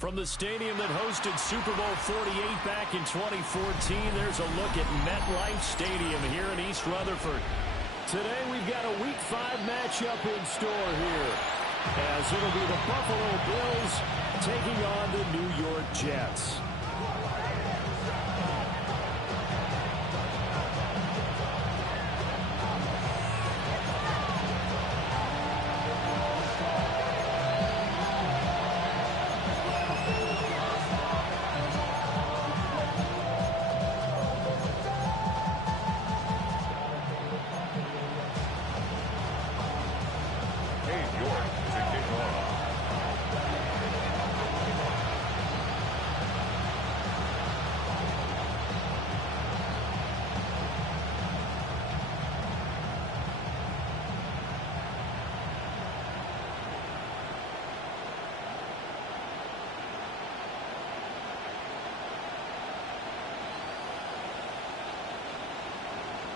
From the stadium that hosted Super Bowl 48 back in 2014, there's a look at MetLife Stadium here in East Rutherford. Today we've got a Week 5 matchup in store here, as it'll be the Buffalo Bills taking on the New York Jets.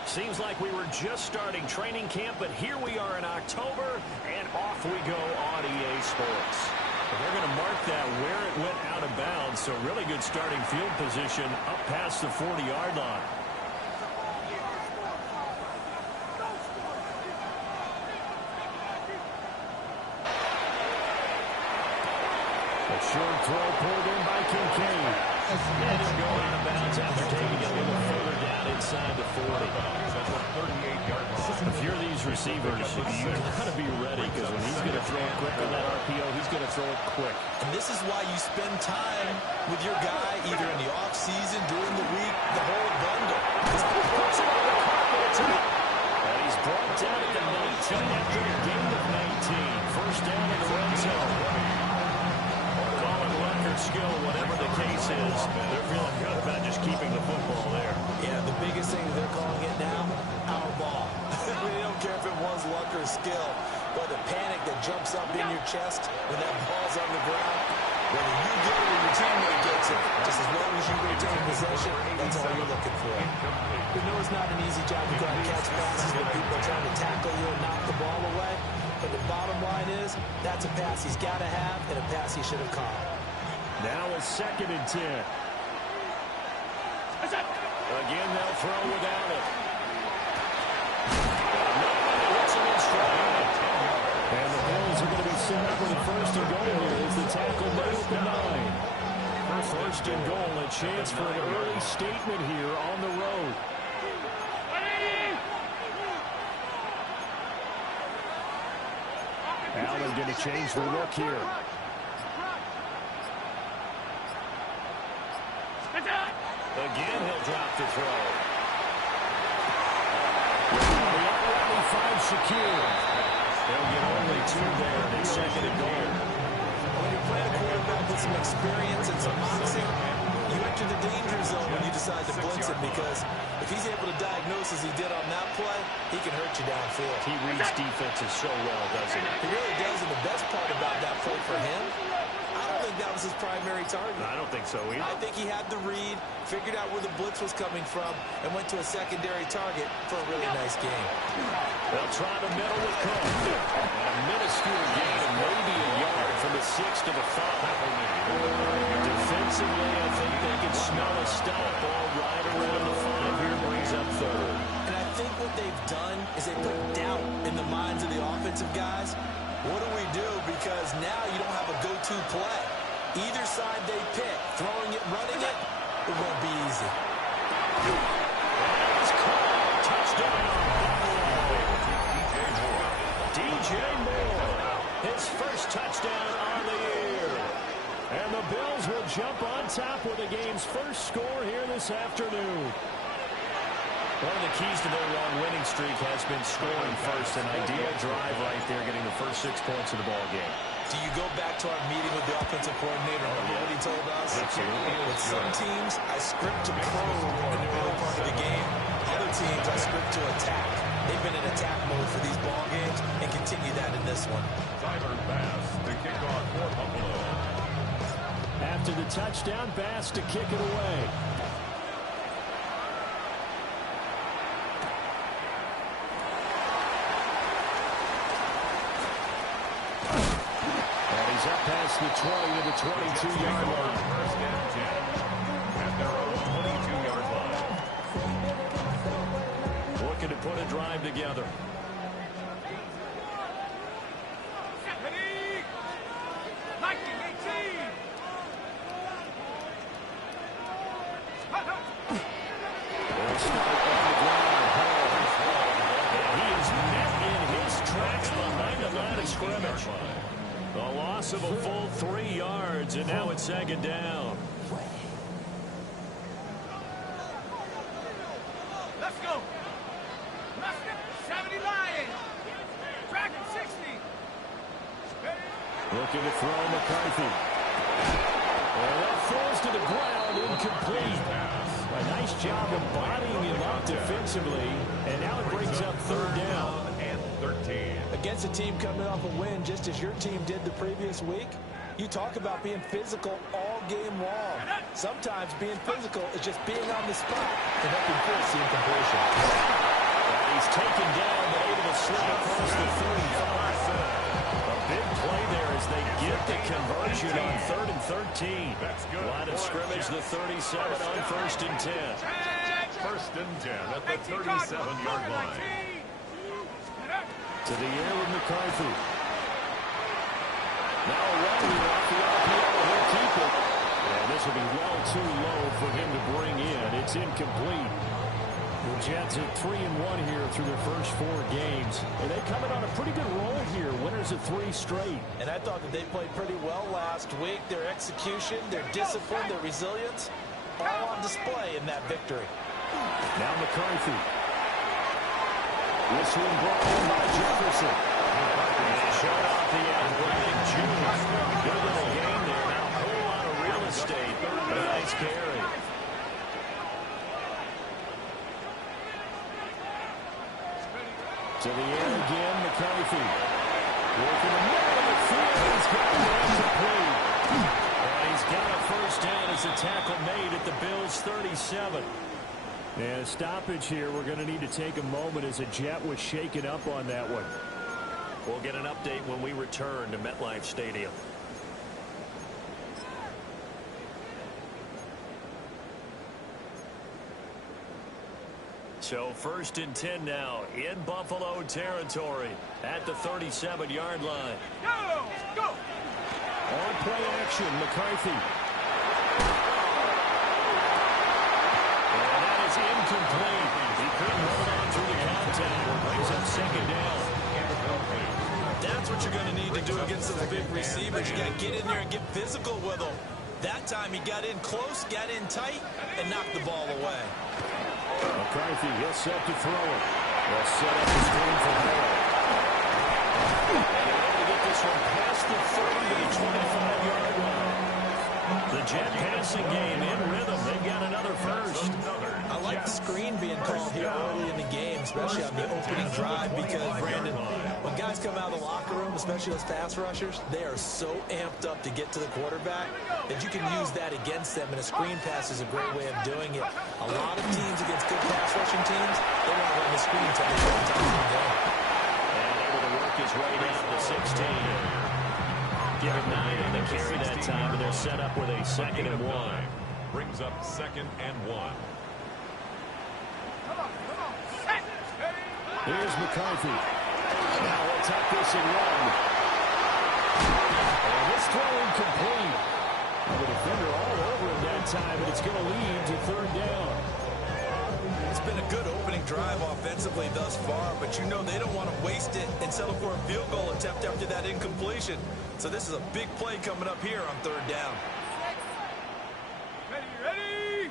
Seems like we were just starting training camp, but here we are in October, and off we go on EA Sports. They're going to mark that where it went out of bounds, so really good starting field position up past the 40-yard line. A short throw pulled in by Kincaid. And it'll go out of bounds after taking it a little further down inside the 40. If you're these receivers, you've got to be ready, because when he's going to throw it quick on that RPO, he's going to throw it quick. And this is why you spend time with your guy, either in the offseason, during the week, the whole bundle. And he's brought down at the 19 after the gain of 19. First down in the red zone. Call it record skill, whatever the case is. They're feeling good about just keeping the football there. Yeah, the biggest thing they're calling it now, our ball. They don't care if it was luck or skill, but the panic that jumps up in your chest when that ball's on the ground, whether you get it or your teammate gets it, just as long as you retain possession, that's all you're looking for. We know it's not an easy job to go out and catch passes when people are trying to tackle you and knock the ball away, but the bottom line is, that's a pass he's got to have and a pass he should have caught. Now a 2nd and 10. Again, they'll throw without it. And the Bills are going to be set up with a 1st and goal here as the tackle made at the 9. 1st and goal, a chance for an early statement here on the road. Allen going to change the look here. Again, he'll drop the throw. He already finds Shakir. They'll get only 2 there, and it's 2nd and goal. When you're playing a quarterback with some experience and some moxie, you enter the danger zone when you decide to blitz him, because if he's able to diagnose as he did on that play, he can hurt you downfield. He reads defenses so well, doesn't he? He really does, and the best part about that play for him, I don't think that was his primary target. I don't think so either. I think he had the read, figured out where the blitz was coming from, and went to a secondary target for a really nice game. They'll try the middle with Cook. And a minuscule gain of maybe a yard from the 6 to the 5. Defensively, I think they can smell a stop all right around the 5 here, brings up 3rd. And I think what they've done is they put doubt in the minds of the offensive guys. What do we do? Because now you don't have a go-to play. Either side they pick, throwing it, running it, it won't be easy. Touchdown. DJ Moore, his first touchdown on the year. And the Bills will jump on top with the game's first score here this afternoon. One of the keys to their long winning streak has been scoring first. An ideal drive right there, getting the first 6 points of the ball game. Do you go back to our meeting with the offensive coordinator? Remember what he told us? Absolutely. With some teams, I script to probe in the early part of the game. Other teams, I script to attack. They've been in attack mode for these ball games and continue that in this one. Tyler Bass to kick off for Buffalo. After the touchdown, Bass to kick it away. across the 20 to the 22-yard line. First and 10 at their own 22-yard line. Looking to put a drive together. Scrimmage. A loss of a full 3 yards, and now it's second down. Let's go. 70 Lions. Dragon 60. Looking to throw McCarthy. And that falls to the ground, incomplete. A nice job of bodying him up defensively, and now it brings up third down. 13. Against a team coming off a win just as your team did the previous week, you talk about being physical all game long. Sometimes being physical is just being on the spot and helping force the incompletion. He's taken down, but able to slip across the 35. A big play there as they get the conversion on 3rd and 13. Line of scrimmage, the 37 on 1st and 10. First and 10 at the 37-yard line. To the air with McCarthy. Now a run off the RPO. He'll keep it. And this will be well too low for him to bring in. It's incomplete. The Jets are 3-1 here through their first 4 games. And they come in on a pretty good roll here. Winners of 3 straight. And I thought that they played pretty well last week. Their execution, their discipline, their resilience, all on display in that victory. Now McCarthy. This one brought in by Jefferson. And showed off the athletic juice. Good little game there. Now a whole lot of real estate. A nice carry. To the air again, McCarthy. Working the middle of the field. He's got it incomplete. And he's got a first down as a tackle made at the Bills' 37. And a stoppage here. We're going to need to take a moment as a Jet was shaken up on that one. We'll get an update when we return to MetLife Stadium. So 1st and 10 now in Buffalo territory at the 37-yard line. Go! On play action, McCarthy. Incomplete. He couldn't hold on through the contact. Brings up second down. That's what you're going to need to do against those big receivers. You got to get in there and get physical with them. That time he got in close, got in tight, and knocked the ball away. McCarthy, he'll set to throw it. They'll set up the screen for Hall. And they're able to get this one past the 30 to the 25-yard line. The Jet passing game in rhythm. They've got another first. I like the screen being called here early in the game, especially on the opening drive, because, Brandon, when guys come out of the locker room, especially those pass rushers, they are so amped up to get to the quarterback that you can use that against them, and a screen pass is a great way of doing it. A lot of teams against good pass rushing teams, they want to run the screen until they get time to go. And able to work his way down to 16. Give him 9 on the carry that time, and they're set up with a 2nd and 1. Brings up 2nd and 1. Here's McCarthy. Now we'll take this and run. And this throw incomplete. The defender all over him that time, and it's going to lead to 3rd down. It's been a good opening drive offensively thus far, but you know they don't want to waste it and settle for a field goal attempt after that incompletion. So this is a big play coming up here on 3rd down. Ready?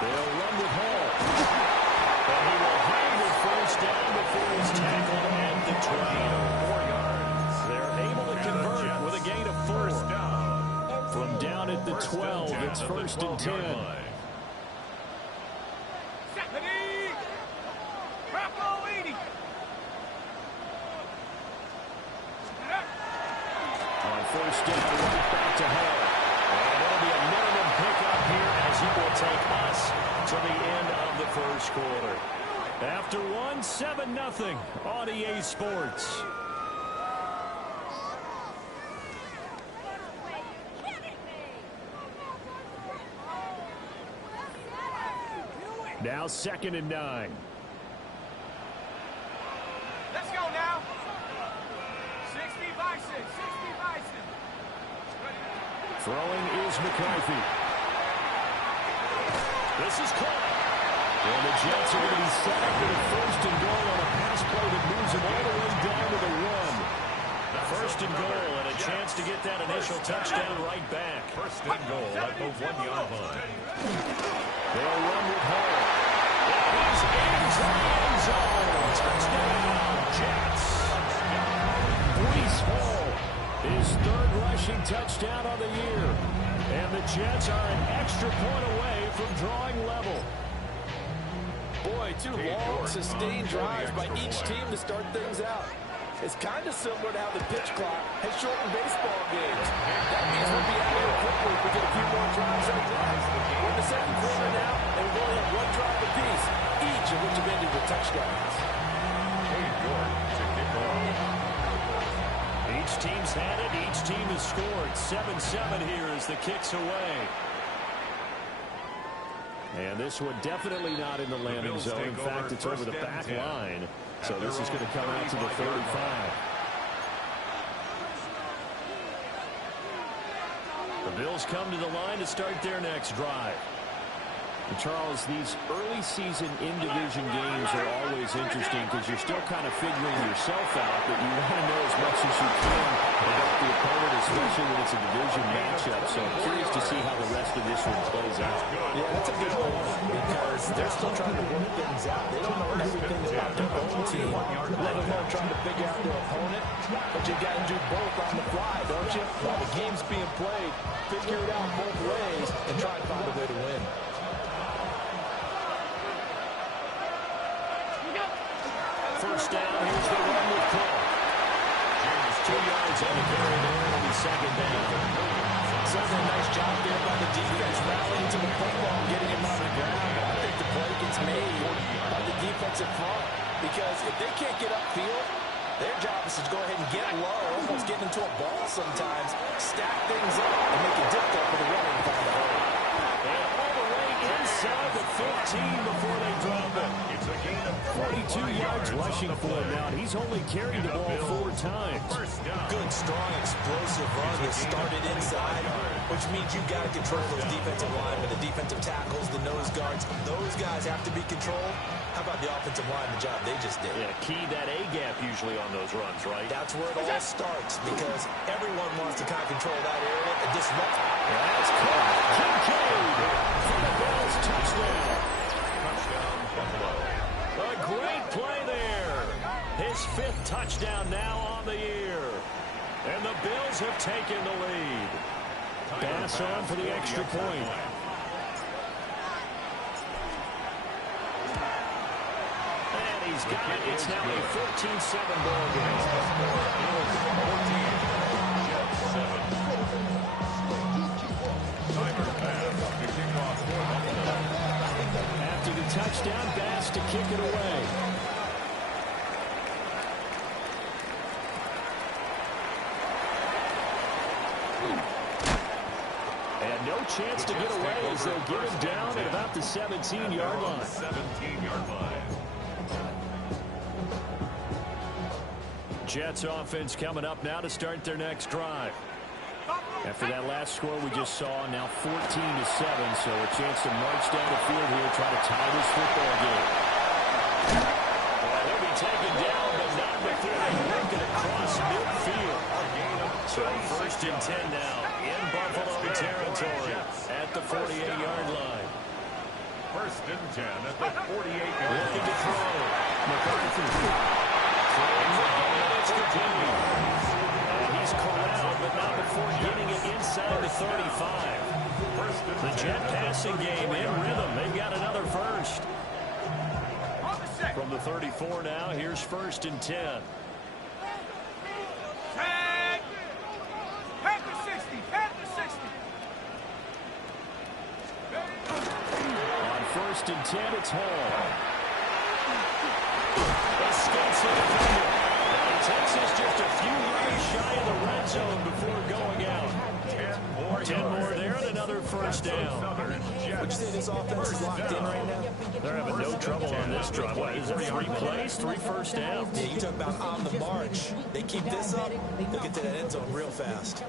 They'll run with Hall. And he will have the first down before he's tackled at the 24 yards. They're able to convert with a gain of 4. From down at the 12, it's 1st and 10. On 1st down, right back to Hall. And it'll be a minimum pickup here as he will take us to the end of the first quarter. After 7-0 on EA Sports. Now 2nd and 9. Let's go now. 60 Bison. 60 Bison. Throwing is McCarthy. This is caught. And the Jets are going to be sacked at a 1st and goal on a pass play that moves them all the way down to the 1. 1st and goal and a chance to get that initial touchdown right back. 1st and goal at the 1-yard line. They'll run with Hall. He's into the end zone. Touchdown, Jets. Breece Hall, his 3rd rushing touchdown on the year. And the Jets are an extra point away from drawing level. Boy, 2 long, sustained drives by each team to start things out. It's kind of similar to how the pitch clock has shortened baseball games. That means we'll be out here quickly if we get a few more drives like that. We're in the 2nd quarter now, and we only have 1 drive apiece, each of which have ended with touchdowns. Each team's had it. Each team has scored. 7-7 here as the kick's away. And this one definitely not in the landing zone. In fact, it's over the back line. So this is going to come out to the 35. The Bills come to the line to start their next drive. And Charles, these early season in-division games are always interesting because you're still kind of figuring yourself out, but you want to know as much as you can about the opponent, especially when it's a division matchup. So I'm curious to see how the rest of this one plays out. Yeah, that's a good point because they're still trying to work things out. They don't know everything about their own team, let alone trying to figure out their opponent. But you got to do both on the fly, don't you? While the game's being played, figure it out both ways and try to find a way to win. First down, here's the run with Cole. 2 yards on the carry there, it'll be 2nd down. Certainly a nice job there by the defense, rallying to the football, getting him on the ground. I think the play gets made by the defensive front because if they can't get upfield, their job is to go ahead and get low, almost get into a ball sometimes, stack things up, and make it difficult for the runner to find a hole. And all the way inside the 15 before they drop it. It's a gain of 42 yards rushing for him now. He's only carried the ball 4 times. Good, strong, explosive run that started inside, which means you've got to control those defensive linemen, the defensive tackles, the nose guards. Those guys have to be controlled. How about the offensive line, the job they just did? Yeah, key that A-gap usually on those runs, right? That's where it all starts because everyone wants to kind of control that area and disrupt. That's caught. Kincaid for the Bills touchdown. touchdown, Buffalo. A great play there. His 5th touchdown now on the year. And the Bills have taken the lead. Pass on for the extra point. And he's got it. It's now a 14-7 ball game. After the touchdown, Bass to kick it away. And no chance to get away as they'll get him down at about the 17-yard line. 17-yard line. Jets offense coming up now to start their next drive. After that last score we just saw, now 14-7, so a chance to march down the field here, try to tie this football game. Well, they'll be taken down, but not before they make it across midfield. So 1st and 10 now in Buffalo territory at the 48-yard line. 1st and 10 at the 48-yard line. Looking to throw. McCarthy. Throwing the ball, it's continued. And he's corralled, but not before getting it inside the 35. The Jet passing game in rhythm. They've got another first. From the 34 now, here's 1st and 10. Tag! Panther 60! Panther 60! On 1st and 10, it's Hall. Escapes the defender. And he takes us just a few yards shy of the red zone before going out. 10 more there and another first down. Would you say this offense is locked in right now? They're having no trouble on this drive. What is it, 3 plays, 3 first downs? Yeah, you talk about on the march. They keep this up, they'll get to that end zone real fast. Here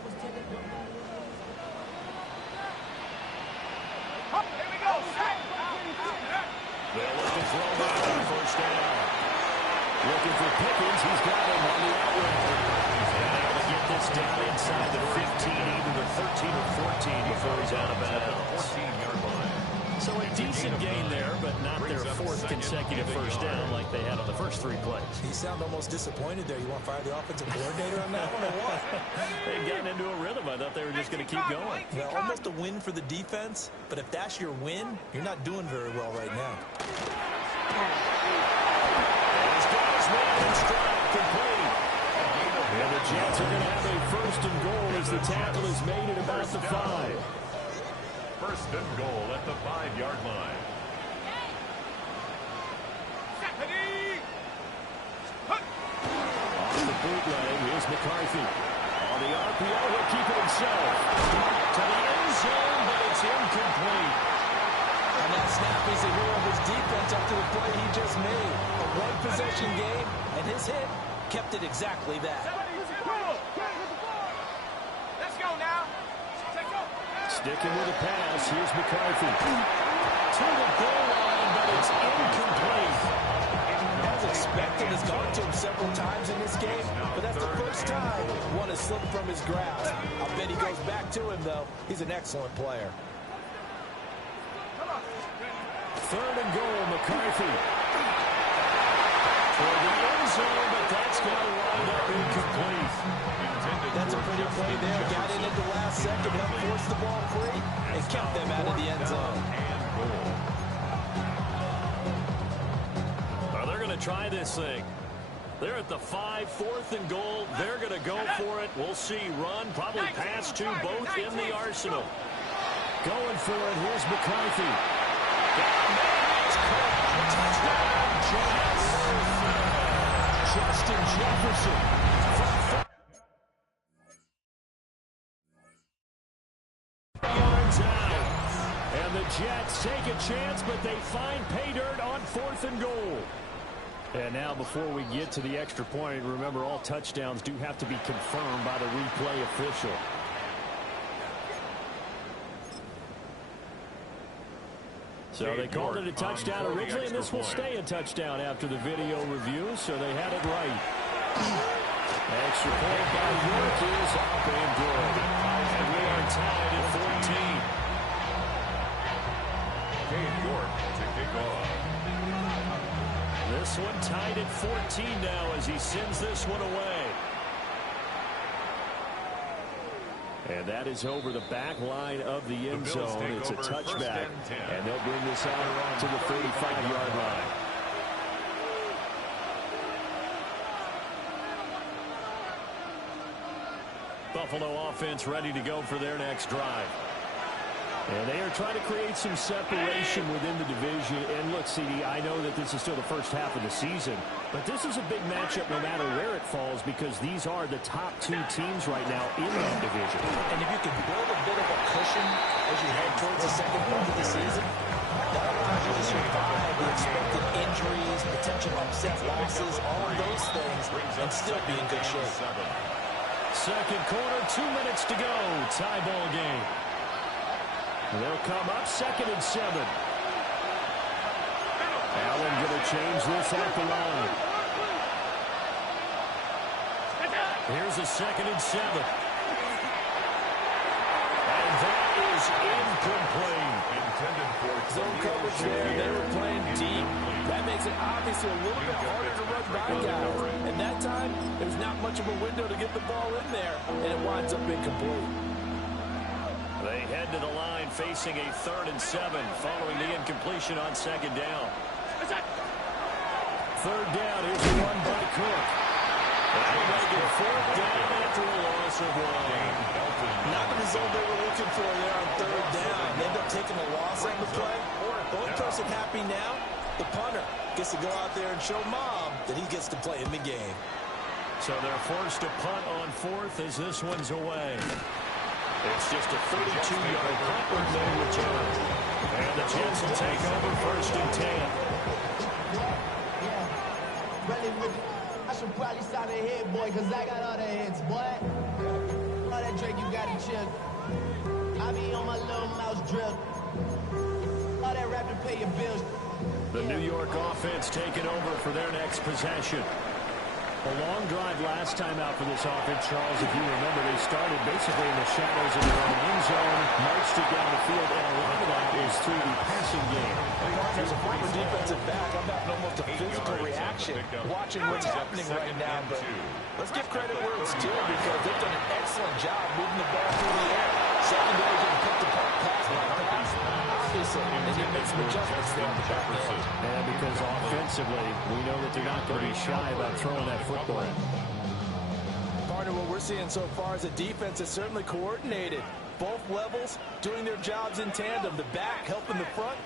we go. They'll look to throw back on first down. Looking for Pickens. He's got him on the outrun. And able to get this down inside the 15, even the 13 or 14 before he's out of bounds. 14-yard line. So a decent gain there, but not their 4th consecutive first down like they had on the first 3 plays. You sound almost disappointed there. You want to fire the offensive coordinator on that one or what? They've gotten into a rhythm. I thought they were just going to keep going. Well, almost a win for the defense, but if that's your win, you're not doing very well right now. He's got his man in stride, complete. And the Jets are going to have a 1st and goal as the tackle is made at about the 5. 1st and goal at the 5-yard line. Off the bootleg, here's McCarthy. On the RPO, he'll keep it himself. To the end zone, but it's incomplete. On that snap, he's the hero of his defense up to the play he just made. A one-possession game, and his hit kept it exactly that. Let's go now. Sticking with the pass, here's McCarthy. To the goal line, but it's incomplete. As expected, has gone to him several times in this game, but that's the first time one has slipped from his grasp. I'll bet he goes back to him, though. He's an excellent player. 3rd and goal, McCarthy. For the end zone, but that's going to wind up incomplete. That's a pretty play there. Got in at the last second, helped force the ball free, and kept them out of the end zone. Well, they're going to try this thing. They're at the 5, 4th and goal. They're going to go for it. We'll see. Run, probably pass to both in the arsenal. Going for it. Here's McCarthy. Touchdown, Jets. Justin Jefferson. Yards out. And the Jets take a chance, but they find pay dirt on 4th and goal. And now before we get to the extra point, remember all touchdowns do have to be confirmed by the replay official. So they called it a touchdown originally, and this will stay a touchdown after the video review, so they had it right. Extra point by York is up and good. And we are tied at 14. Cade York to kick off. This one tied at 14 now as he sends this one away. And that is over the back line of the end zone. It's a touchback. And they'll bring this out to the 35-yard line. Buffalo offense ready to go for their next drive. And they are trying to create some separation within the division. And look, CD, I know that this is still the first half of the season, but this is a big matchup no matter where it falls because these are the top 2 teams right now in that division. And if you can build a bit of a cushion as you head towards the second part of the season, that allows you to survive the expected injuries, potential upset losses, all of those things, and still be in good shape. Second quarter, 2 minutes to go. Tie ball game. They'll come up 2nd and 7. Allen going to change this at the line. Here's a 2nd and 7. And that is incomplete. Intended for Zone coverage there. They were playing deep. That makes it obviously a little bit harder to run by guys. And that time, there's not much of a window to get the ball in there, and it winds up incomplete. They head to the line facing a 3rd and 7 following the incompletion on 2nd down. 3rd down, here's a run by Cook. That'll make it 4th down after a loss of 1. Not the result they were looking for there on 3rd down. They end up taking a loss on the play. The only person happy now, the punter, gets to go out there and show Mom that he gets to play in the game. So they're forced to punt on 4th as this one's away. It's just a 32-yard punt with no return. And Jets will take over 1st and 10. I should probably stop it here, boy, because I got all the hits, boy. All that Drake, you got to chill. I be on my little mouse drill. All that rap to pay your bills. The New York offense taking over for their next possession. A long drive last time out for this offense, Charles. If you remember, they started basically in the shadows of their own end zone, marched it down the field, and a lot of that is through the passing game. As a former defensive back, I'm having almost a physical reaction watching what's happening right now. But let's give credit where it's due because they've done an excellent job moving the ball through the air. Secondary getting picked apart pass by pass. Obviously, they need to make some adjustments there on the back end. And because offensively, we know that they're not going to be shy about throwing that football. Partner, what we're seeing so far is a defense is certainly coordinated. Both levels doing their jobs in tandem. The back helping the front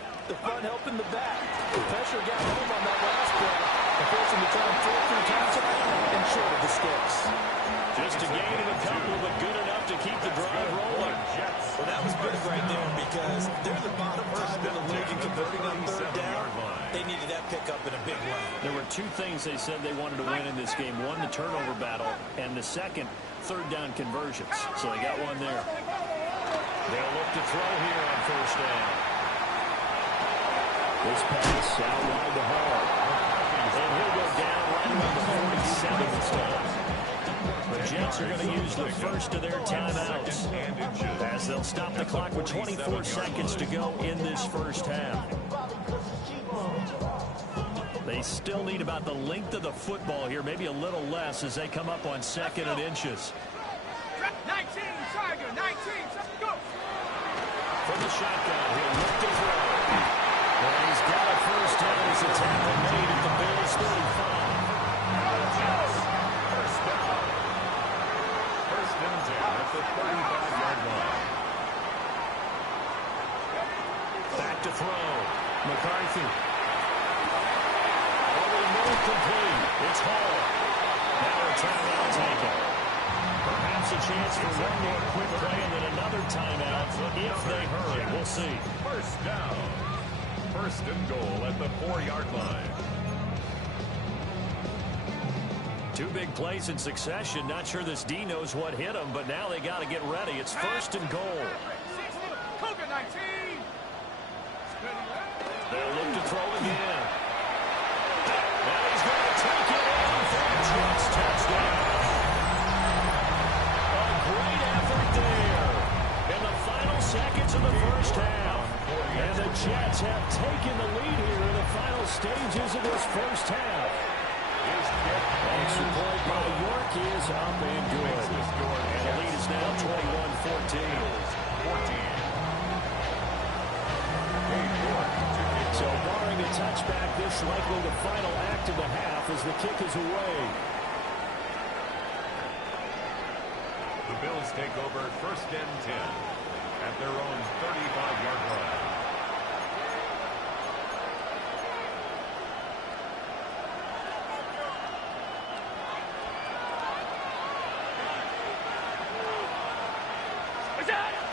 helping the back. The pressure got home on that last play. And forcing the time through contact and short of the sticks. Just a gain of a couple, but good enough to keep the drive rolling. Well, that was big right there because they're the bottom five in the league in converting on 3rd down. They needed that pickup in a big way. There were 2 things they said they wanted to win in this game. One, the turnover battle, and the second, 3rd down conversions. So they got one there. They'll look to throw here on 1st down. This pass out wide to Hall. And he'll go down right around the 47 this time. The Jets are going to use the first of their timeouts as they'll stop the clock with 24 seconds to go in this first half. They still need about the length of the football here, maybe a little less as they come up on 2nd and inches. 19, Tiger, 19, go! From the shotgun, he'll look to throw. And he's got a first down as a tackle made at the Bills 35. First down. 1st and 10 at the 35-yard line. Back to throw. McCarthy. Over the middle, complete. It's Hall. Now a timeout taken. Perhaps a chance for one more quick play and then another timeout if they hurry. We'll see. First down. 1st and goal at the 4-yard line. 2 big plays in succession. Not sure this D knows what hit him, but now they got to get ready. It's 1st and goal. Cougar 19! They'll look to throw again. Now he's going to take it in for a Jets touchdown. A great effort there in the final seconds of the first half. And the Jets have taken the lead here in the final stages of this first half. Extra point by York is up and good. And the lead is now 21-14. So barring a touchback, this likely the final act of the half as the kick is away. The Bills take over 1st and 10 at their own 35-yard line.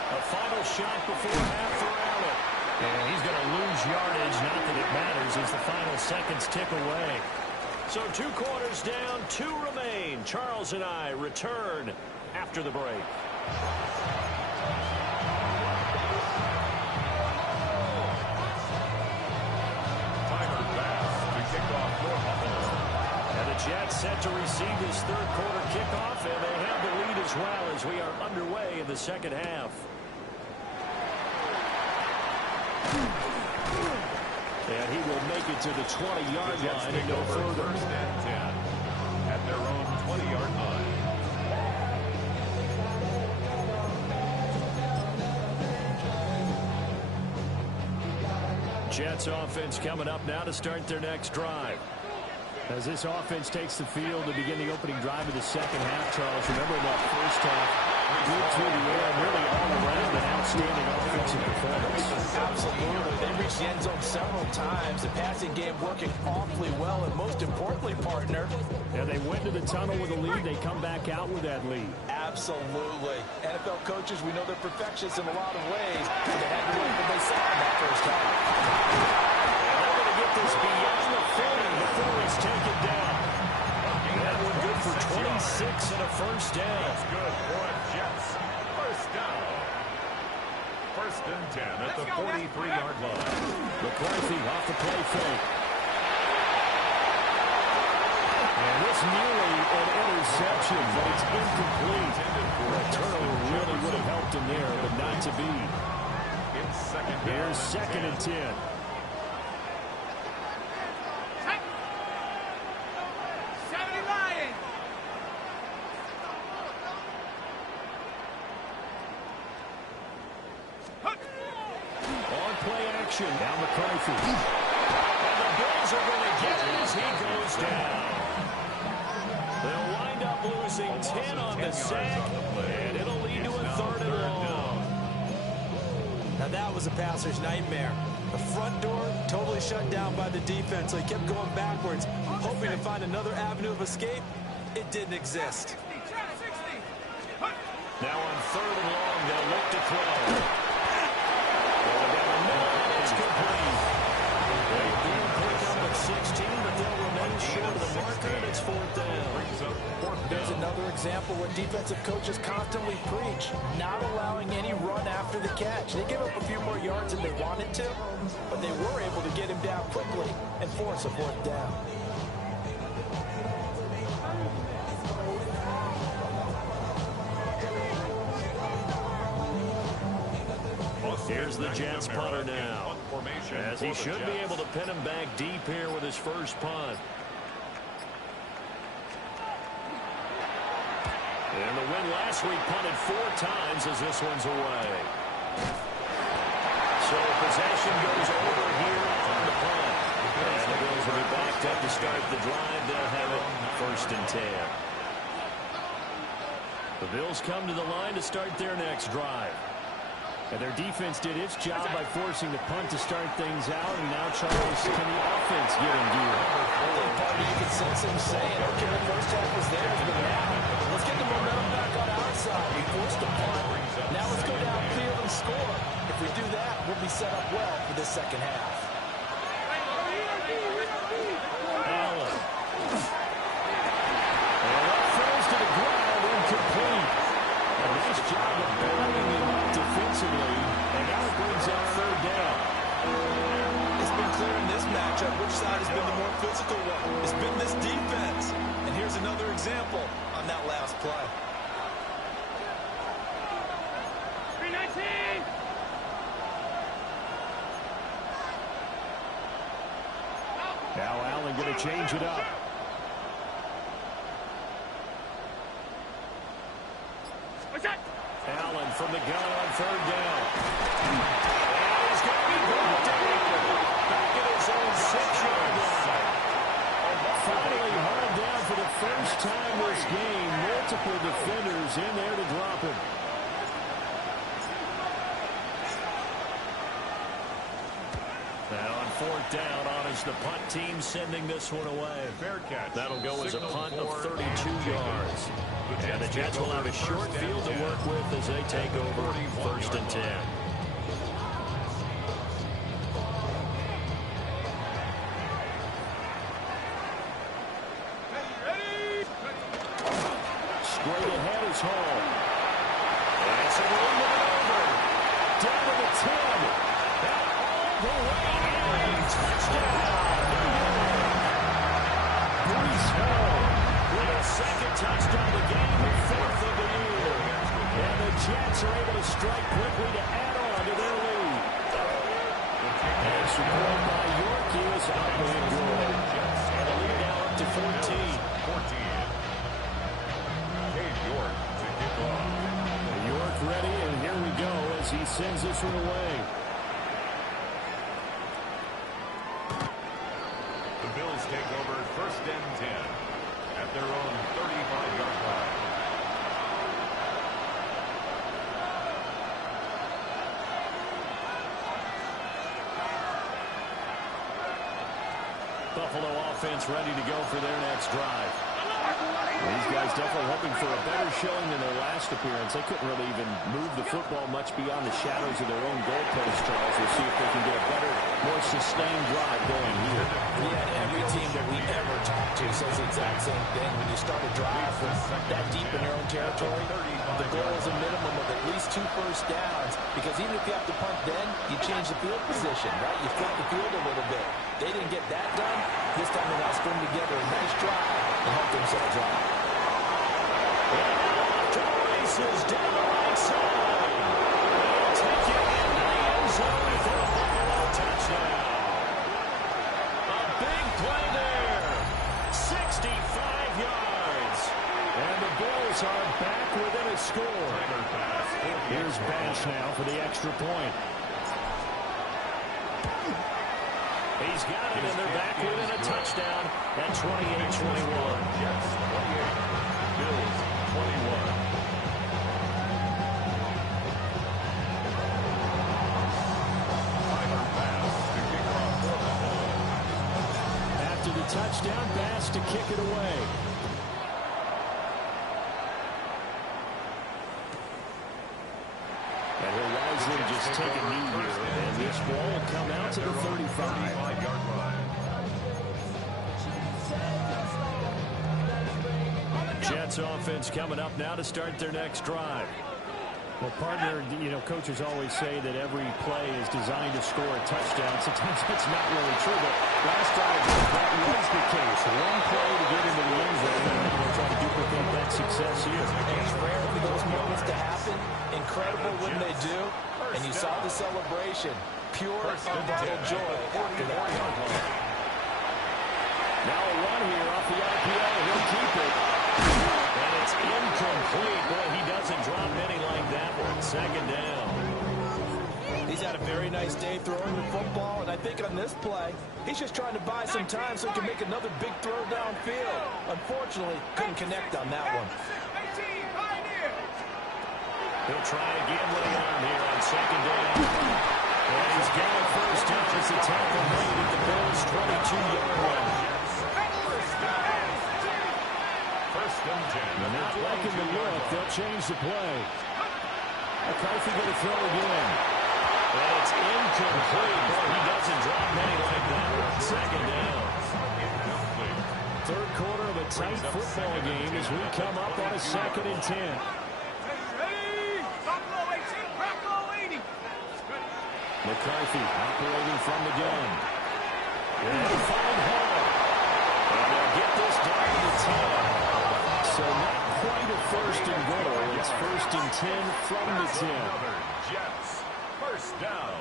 A final shot before half around it. And he's going to lose yardage, not that it matters, as the final seconds tick away. So 2 quarters down, 2 remain. Charles and I return after the break. Timer pass to kick off for Buffalo. And the Jets set to receive this 3rd quarter kickoff, and they have the lead as well as we are underway in the 2nd half. And he will make it to the 20-yard line and go further. 1st and 10 at their own 20-yard line. Jets offense coming up now to start their next drive. As this offense takes the field to begin the opening drive of the 2nd half, Charles, remember that first half, good through the air, really all around an outstanding offensive performance. Absolutely. They reached the end zone several times. The passing game working awfully well, and most importantly, partner. And they went to the tunnel with a lead. They come back out with that lead. Absolutely. NFL coaches, we know they're perfectionists in a lot of ways. They had to work what they saw in that first half. first down. That's good for a Jets. First down. First and 10 at the 43-yard line. McCarthy off the play fake. And this nearly an interception, but it's incomplete. A turnover really would have helped him there, but not to be. In second down. Here's second and 10. Now McCarthy. And the Bills are going to get it as he goes down. They'll wind up losing 10 on the sack, and it'll lead to a third and long. Now that was a passer's nightmare. The front door totally shut down by the defense, so he kept going backwards, hoping to find another avenue of escape. It didn't exist. Now on third and long, they'll look to throw. It's complete. They do pick up at 16, but they'll remain short of the marker, and it's fourth down. There's another example where defensive coaches constantly preach, not allowing any run after the catch. They give up a few more yards than they wanted to, but they were able to get him down quickly and force a fourth down. Here's the Jets punter now, as he should be able to pin him back deep here with his first punt. And the win last week punted 4 times as this one's away. So possession goes over here on the punt. And the Bills will be backed up to start the drive. They'll have it first and 10. The Bills come to the line to start their next drive. And their defense did its job by forcing the punt to start things out. And now, Charles, can the offense get in gear? I think part of you can sense him saying, okay, the first half was theirs, but now let's get the momentum back on our side. We forced a punt. Now let's go down field and score. If we do that, we'll be set up well for this second half. Allen. And that throws to the ground, incomplete. A nice job of bailing him up defensively, and now it brings up third down. It's been clear in this matchup which side has been the more physical one. It's been this defense. And here's another example on that last play. 319! Now Allen going to change it up. Allen from the gun on third down. And he's going to be brought down back at his own 6-yard line. Finally hauled down for the first time this game. Multiple defenders in there to drop him. Now on fourth down, is the punt team sending this one away. Fair catch. That'll go as a punt of 32 yards. And the Jets will have a short field to work with as they take over first and 10. Straight ahead is Hall. And it's a little bit over. Down to the 10. And all the way in. Touchdown. Brees Hall with a second touchdown of the game, the 4th of the year. And the Jets are able to strike quickly to add on to their lead. And support by York is up and good. And the lead now up to 14. York to kick off. York ready, and here we go as he sends this one away. The Bills take over first and 10 at their own 35-yard line. Buffalo offense ready to go for their next drive. These guys definitely hoping for a better showing than their last appearance. They couldn't really even move the football much beyond the shadows of their own goalpost, Charles. We'll see if they can get a better, more sustained drive going here. Yeah, every team that we ever talk to says the exact same thing. When you start a drive from that deep in your own territory, the goal is a minimum of at least 2 first downs, because even if you have to punt then, you change the field position, right? You flip the field a little bit. They didn't get that done. This time they got to string together a nice drive and help themselves out. To the races down the right side. They'll take it into the end zone for a Buffalo touchdown. A big play there. 65 yards. And the Bills are back within a score. Here's Bench now for the extra point. He's got it, and they're back within a touchdown at 28-21. Jets 28, Bills 21. After the touchdown, Bass to kick it away. And he'll wisely just take a knee here, and this ball will come out to the 35-yard line. Jets offense coming up now to start their next drive. Well, partner, you know, coaches always say that every play is designed to score a touchdown. Sometimes that's not really true, but last drive that was the case. One play to get into the end zone, and we'll try to duplicate that success here. It's rare for those moments to happen. Incredible when they do. And you saw the celebration. Pure, unbridled joy after that. Now a run here off the RPO. He'll keep it. And it's incomplete. Boy, he doesn't drop many like that one. Second down. He's had a very nice day throwing the football, and I think on this play, he's just trying to buy some time so he can make another big throw downfield. Unfortunately, couldn't connect on that one. He'll try again with the arm here on second down. And he's got it first down as the tackle made at the Bills' 22-yard line. First and 10. Not liking the look. They'll change the play. McCarthy going to throw again. And it's incomplete. Boy, he doesn't drop many like that one. Second down. Third quarter of a tight football game as we come up on a 2nd and 10. McCarthy operating from the gun. And they'll find Hall. And they'll get this down to the 10. So not quite a first and goal. It's 1st and 10 from the 10. Jets, first down.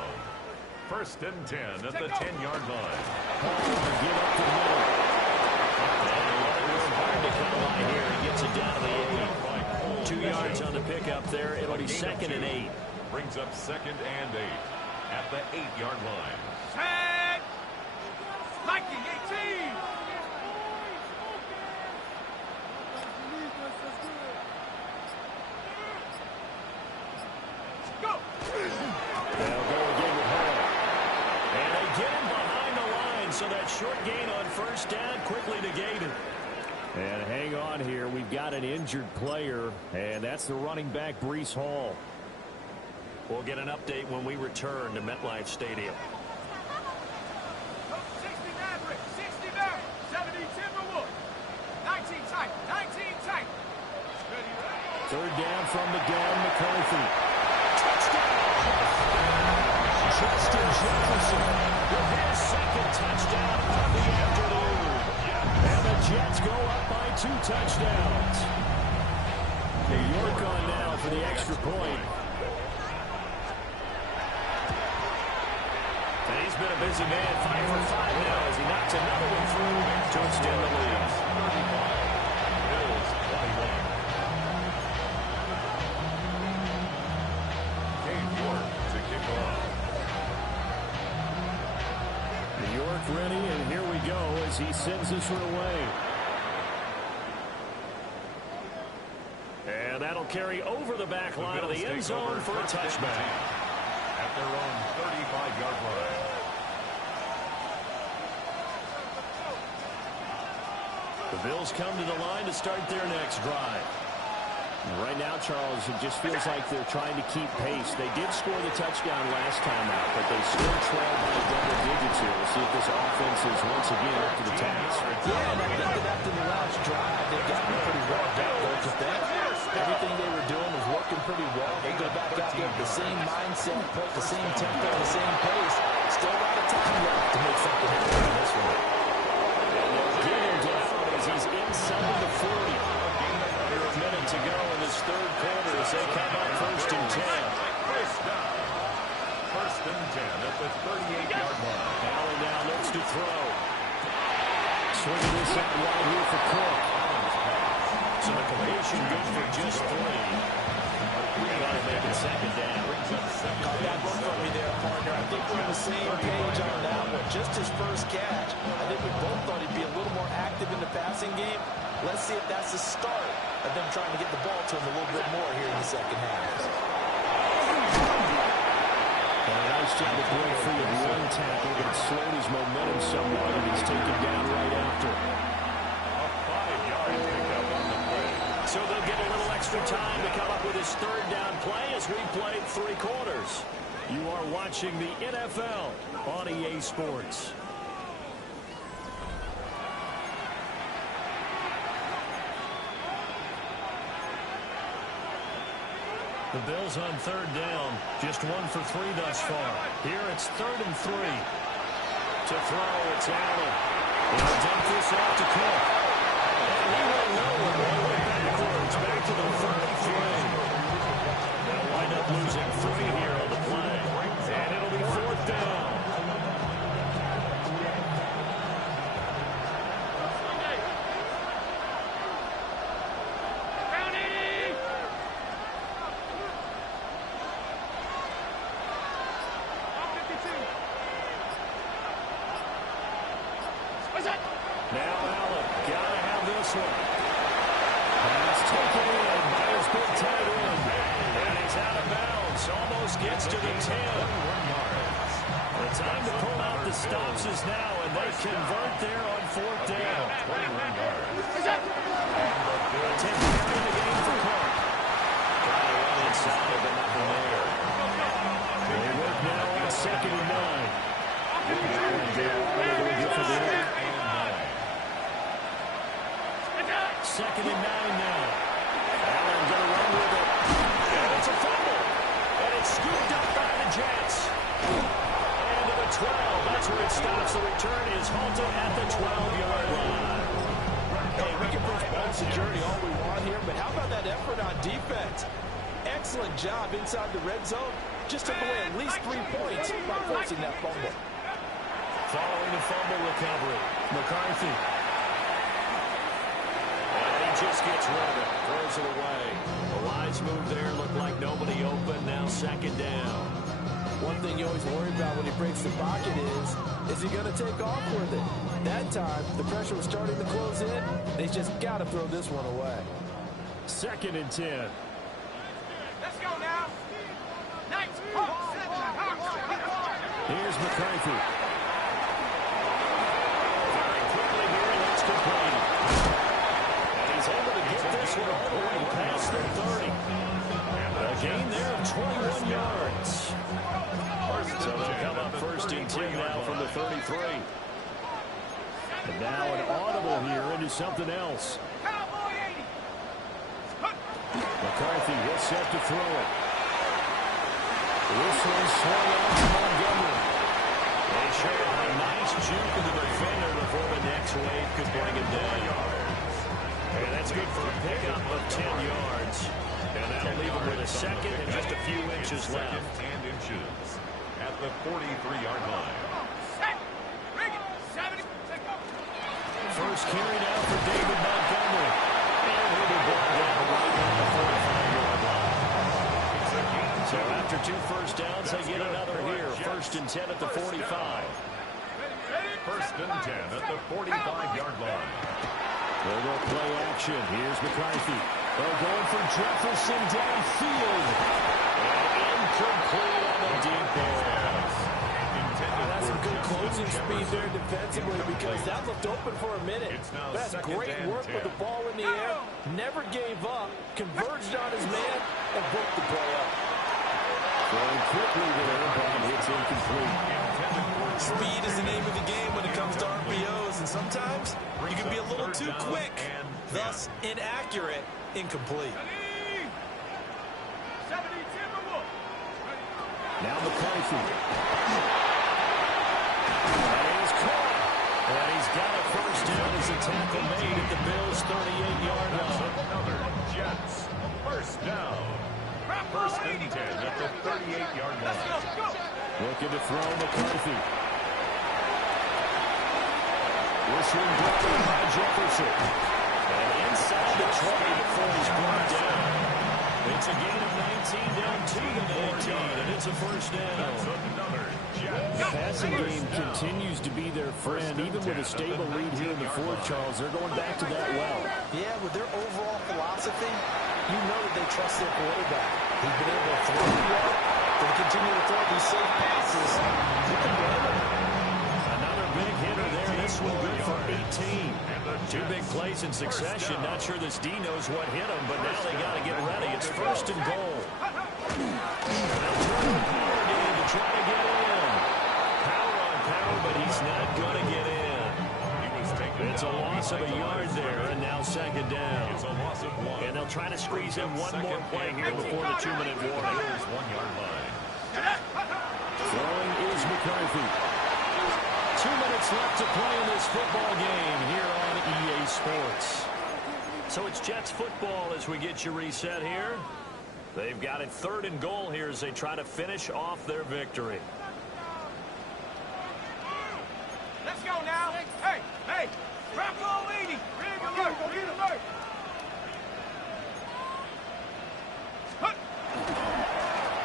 1st and 10 at the 10-yard line. Hall will get up the middle. And it's hard to come by here. He gets it down to the 8. 2 yards on the pickup there. It'll be 2nd and 8. Brings up 2nd and 8 at the 8-yard line. Set. Mikey, 18. Go. They'll go again with Hall. And they get him behind the line, so that short gain on first down quickly negated. And hang on here. We've got an injured player, and that's the running back, Breece Hall. We'll get an update when we return to MetLife Stadium. 60 Maverick, 60 Maverick, 70 Timberwolf, 19 tight, 19 tight. Third down from the gun, McCarthy. Touchdown! Justin Jefferson with his 2nd touchdown of the afternoon. And the Jets go up by 2 touchdowns. New York on now for the extra point. And he's been a busy man, 5 for 5 now as he knocks another one through to extend the lead. Bills 21. Cade York to kick off. New York ready, and here we go as he sends this one away. And that'll carry over the back line of the end zone for a touchback. At their own 35-yard line. The Bills come to the line to start their next drive. Right now, Charles, it just feels like they're trying to keep pace. They did score the touchdown last time out, but they still trail by double digits here. We'll see if this offense is once again up to the task. Yeah, and I think that after the last drive, they got me pretty well down, don't you think? Everything they were doing was working pretty well. They go back out there with the same mindset, play the same tempo, the same pace. Still a lot of time left to make something happen in this one. And they'll get him down as he's inside the 40. Under a minute to go in this third quarter as they come up 1st and 10. First and 10 at the 38-yard line. Allen now looks to throw. Swinging this out wide here for Cook. So the completion good for just 3. That'll make it 2nd down. Caught that one from me there, partner. I think we're on the same page on that one. Just his first catch. I think we both thought he'd be a little more active in the passing game. Let's see if that's the start of them trying to get the ball to him a little bit more here in the second half. And a nice job to break free of one tackle, but it slowed his momentum somewhat, and he's taken down right after. A 5-yard pickup on the play. So they'll get a little extra time to come up with his 3rd down play as we played 3 quarters. You are watching the NFL on EA Sports. The Bills on 3rd down. Just 1 for 3 thus far. Here it's 3rd and 3. To throw, it's Allen. He'll dump this off to Cook. And he went nowhere. All the way backwards. Back to the 33. They'll wind up losing 3 here on the play. And it'll be 4th down. Now Allen, gotta have this one. Pass taken in by his big tight end. And he's out of bounds. Almost gets to the 10. The time to pull out the stops is now, and they convert there on 4th down. 21 yards. A 10th carry in the game for Clark. Trying to run inside, but nothing there. They work now on 2nd and 9. Second and 9 now. Allen gonna run with it. And it's a fumble. And it's scooped up by the Jets. And to the 12. That's where it stops. The return is halted at the 12-yard line. Hey, we can push ball security all we want here, but how about that effort on defense? Excellent job inside the red zone. Just took away at least 3 points by forcing that fumble. Following the fumble recovery, McCarthy. And he just gets rid of it, throws it away. A wise move there, looked like nobody open, now 2nd down. One thing you always worry about when he breaks the pocket is he going to take off with it? That time, the pressure was starting to close in. They just got to throw this one away. 2nd and 10. Let's go now. Nice. Here's McCarthy. Very quickly here, let's go Brady. And he's able to get this one all the way past the 30. A gain there of 21 yards. So they'll come up 1st and 10 now from the 33. And now an audible here into something else. Cowboy 80. McCarthy gets set to throw it. This one's swung out to Montgomery. They show a nice juke of the defender before the next wave could bring him down. And that's good for a pickup of 10 yards. And that'll leave him with a 2nd and just a few inches left. 2nd and inches at the 43-yard line. Set. Bring it. 70. Set go. First carry now for David Montgomery. And he'll be brought down right on the 45-yard line. So after 2 first downs, they get another here. 1st and 10 at the 45. 1st and 10 at the 45-yard line. They'll go play action. Here's McCarthy. They're going for Jefferson downfield. And incomplete on the deep pass. That's a good closing speed there defensively because that looked open for a minute. That's great work with the ball in the air. Never gave up, converged on his man, and broke the play up. Throwing quickly there, but it's incomplete. Speed is the name of the game when it comes to RPOs, and sometimes you can be a little too quick, thus inaccurate, incomplete. Now McCarthy. And he's caught. And he's got a first down as a tackle made at the Bills' 38-yard line. Another Jets. First down. First and 10 at the 38-yard line. Looking to throw McCarthy. Whistling blocker by Jefferson. And inside the 20 before he's brought down. It's a gain of 19 down to the 19, and it's a first down. The passing game continues to be their friend, even with a stable lead here in the fourth, Charles. They're going back to that well. Yeah, with their overall philosophy, you know that they trust their quarterback. He's been able to throw the ball. They continue to throw these safe passes. You can blame them. Another big hitter there. This one good for 18. Two big plays in succession. Not sure this D knows what hit him, but now they got to get ready. It's first and goal. They'll turn the power in to try to get in. Power on power, but he's not going to get in. It's a loss of a yard there, and now second down. It's a loss of 1. And they'll try to squeeze in one more play here before the 2-minute warning. 1-yard line. Throwing is McCarthy. 2 minutes left to play in this football game here on EA Sports. So it's Jets football as we get you reset here. They've got it third and goal here as they try to finish off their victory. Let's go now. Hey, drop ball leading. Rig alert.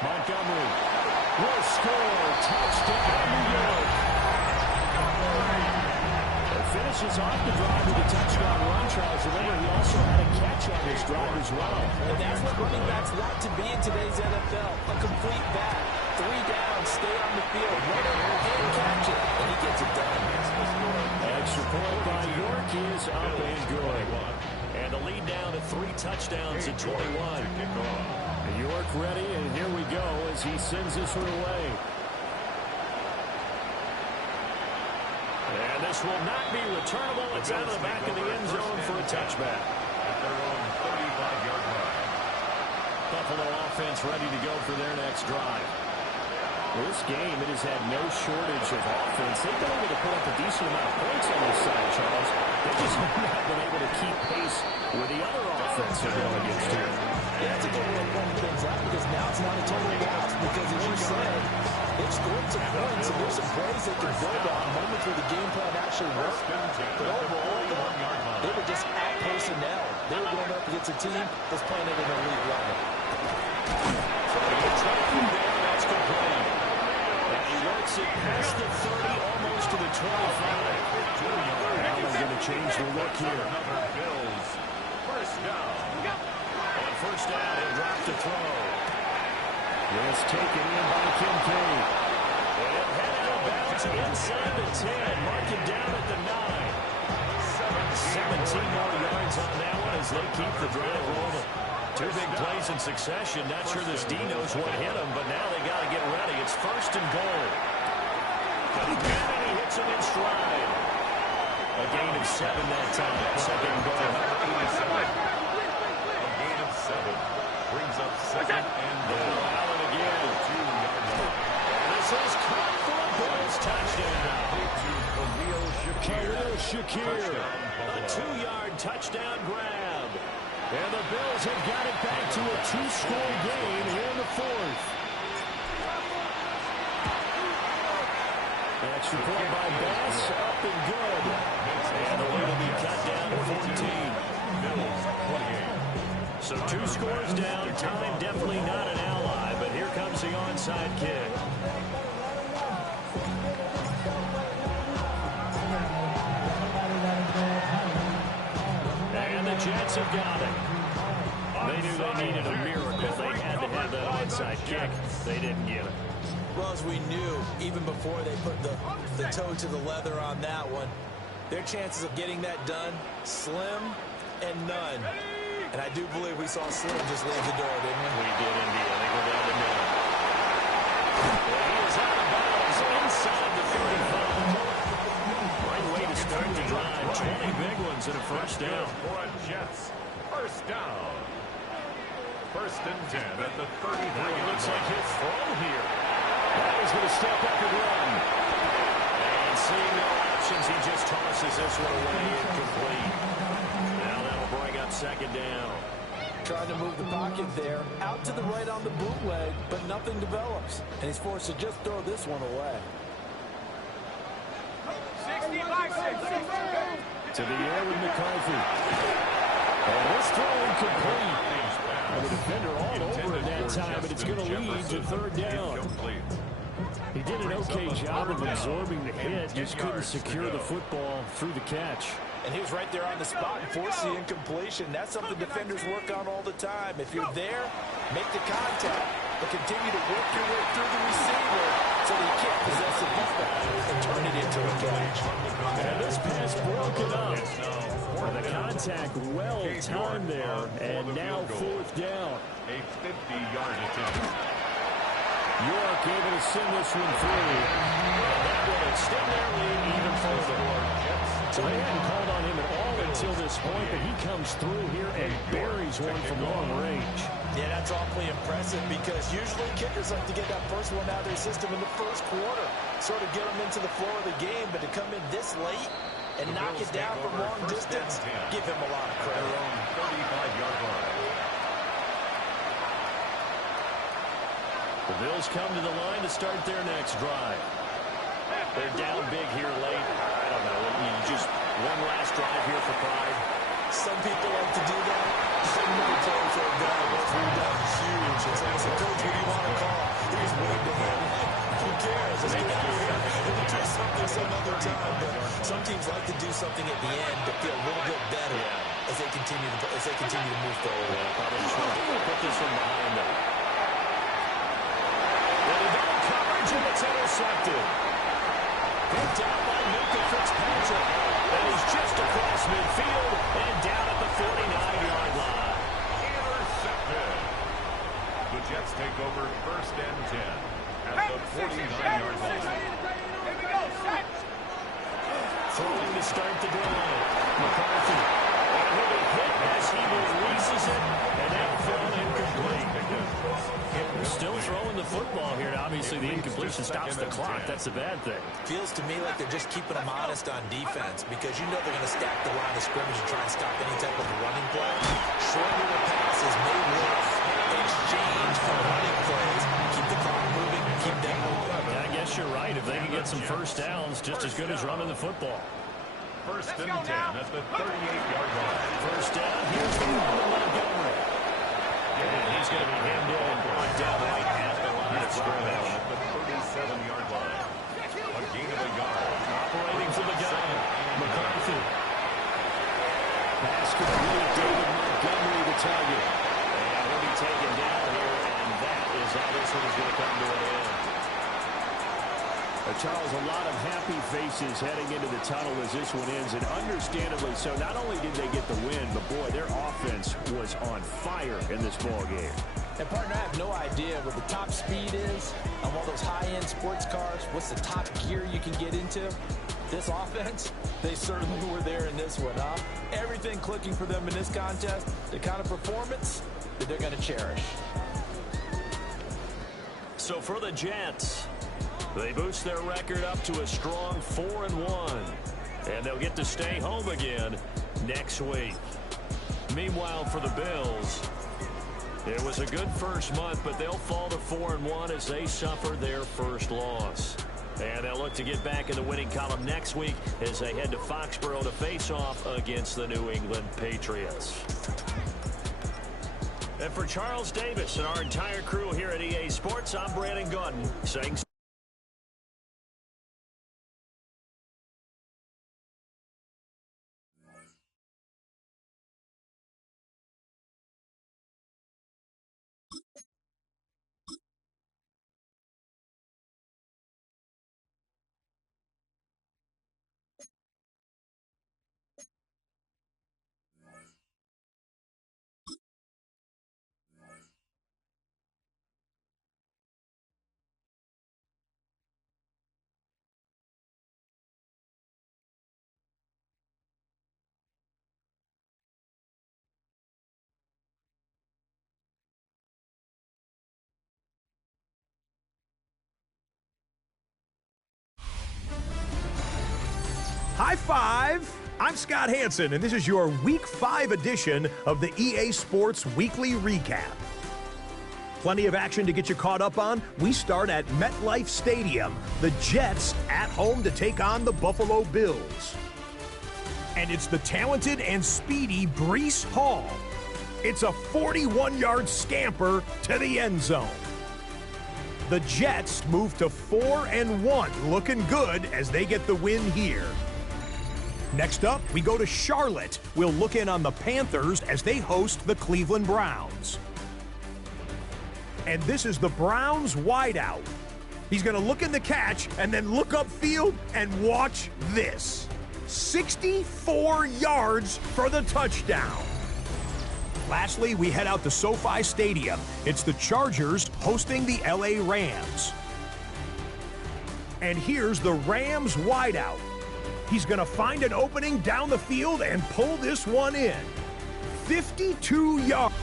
Montgomery will score. Touchdown, New York. Finishes off the drive with a touchdown run, Charles. Remember, he also had a catch on this drive as well. And that's what running backs want to be in today's NFL. A complete back. 3 down, stay on the field, run it and catch it. And he gets it done. Extra point by York is up and good. And the lead down to 3 touchdowns at 21. York ready, and here we go as he sends this one away. And this will not be returnable. It's out of the back of the end zone for a touchback. At their own 35-yard line. Buffalo offense ready to go for their next drive. This game, it has had no shortage of offense. They've been able to put up a decent amount of points on this side, Charles. They just have not been able to keep pace with the other offense they're going against here. Yeah, that's a good way of pointing things out because now it's not a total loss because, as you said, they've scored some points and there's some plays they can build on moments where the game plan actually worked. But overall, they were just out personnel. They were going up against a team that's playing at an elite level. That's complete. And he works it past the 30, almost to the 25. Now they're going to change the look here. Bills. First down. On first down, he'll drop to throw. It's taken in by Kincaid. And headed to bounce inside the 10. Mark it down at the 9. 17 more yards on that one as they keep the drive rolling. 2 big plays in succession. Not sure this D knows what hit him, but now they got to get ready. It's first and goal. And he hits him in stride. A gain of 7 that time. Second and goal. A gain of 7. Brings up second and goal. Allen again. 2-yard line. And this is caught for a Bills touchdown. Khalil Shakir. A 2-yard touchdown grab. And the Bills have got it back to a 2-score game here in the fourth. Extra point by Bass, up and good. And the lead will be cut down to 14. So 2 scores down. Time definitely not an ally, but here comes the onside kick. And the Jets have got it. They knew they needed a miracle. They had to have that onside kick. They didn't get it. Well, as we knew, even before they put the toe to the leather on that one, their chances of getting that done, slim and none. And I do believe we saw Slim just leave the door, didn't we? We did indeed. I think we're down to none. He is out of bounds inside the 35. Right way to start the drive. 20 big ones and a first down. For a Jets first down. First and 10 at the 33. It looks like he'll throw here. Now he's going to step up and run. And seeing no options, he just tosses this one away incomplete. Now that'll bring up second down. Trying to move the pocket there. Out to the right on the bootleg, but nothing develops. And he's forced to just throw this one away. 60 by 6. To the air with McCarthy. And this throw incomplete. And the defender all over it that time, but it's going to lead to third down. He did an okay job of absorbing the hit, just couldn't secure the football through the catch. And he was right there on the spot and forced the incompletion. That's something defenders work on all the time. If you're there, make the contact, but continue to work your way through the receiver so that you can't possess the football and turn it into a catch. And this pass broken up. And the contact well timed there, and now fourth down. A 50-yard attempt. York able to send this one through. And that will extend their lead even further. So they hadn't called on him at all until this point, but he comes through here and buries one from long range. Yeah, that's awfully impressive because usually kickers like to get that first one out of their system in the first quarter, sort of get them into the flow of the game, but to come in this late and knock it down from long distance, give him a lot of credit. Their own 35-yard line. The Bills come to the line to start their next drive. They're down big here late. I don't know. Just one last drive here for pride. Some people like to do that. Some other players are down. We're down huge. It's like, coach, what do you want to call? He's waved the hand. Who cares? Let's get out of here. We'll do something some other time. But some teams like to do something at the end to feel a little bit better as they continue to move forward. Yeah, probably just want to put this one behind them. Well, they got coverage and it's intercepted. Picked out by Minka Fitzpatrick. And he's just across midfield and down at the 49-yard line. Intercepted. The Jets take over first and 10 at the 49-yard line. Here we go, set. Throwing to start the drive. McCarthy. And he'll be hit as he releases it. And now thrown incomplete. Still throwing the football here. Obviously, the incompletion stops the clock. That's a bad thing. Feels to me like they're just keeping them honest on defense because you know they're going to stack the line of scrimmage and try and stop any type of running play. Shorter the passes may work in exchange for running plays. Keep the clock moving, keep them moving. Yeah, I guess you're right. If they can get some first downs, just as good as running the football. First and 10 at the 38-yard line. First down. Here's the run of Montgomery. And he's going to be hemmed in and brought down right at the line of scrimmage. At the 37-yard line. A gain of a yard. Operating for the gun. McCarthy. Pass complete. David Montgomery, the target. And he'll be taken down here, and that is how this one is going to come to an end. Charles, a lot of happy faces heading into the tunnel as this one ends, and understandably so. Not only did they get the win, but boy, their offense was on fire in this ball game. And partner, I have no idea what the top speed is on all those high-end sports cars. What's the top gear you can get into? This offense, they certainly were there in this one, huh? Everything clicking for them in this contest, the kind of performance that they're going to cherish. So for the Jets, they boost their record up to a strong 4-1. And they'll get to stay home again next week. Meanwhile, for the Bills, it was a good first month, but they'll fall to 4-1 as they suffer their first loss. And they'll look to get back in the winning column next week as they head to Foxborough to face off against the New England Patriots. And for Charles Davis and our entire crew here at EA Sports, I'm Brandon Gaudin saying High five! I'm Scott Hansen, and this is your Week 5 edition of the EA Sports Weekly Recap. Plenty of action to get you caught up on. We start at MetLife Stadium. The Jets at home to take on the Buffalo Bills. And it's the talented and speedy Breece Hall. It's a 41-yard scamper to the end zone. The Jets move to 4-1, looking good as they get the win here. Next up, we go to Charlotte. We'll look in on the Panthers as they host the Cleveland Browns. And this is the Browns wideout. He's going to look in the catch and then look upfield and watch this. 64 yards for the touchdown. Lastly, we head out to SoFi Stadium. It's the Chargers hosting the LA Rams. And here's the Rams wideout. He's going to find an opening down the field and pull this one in. 52 yards.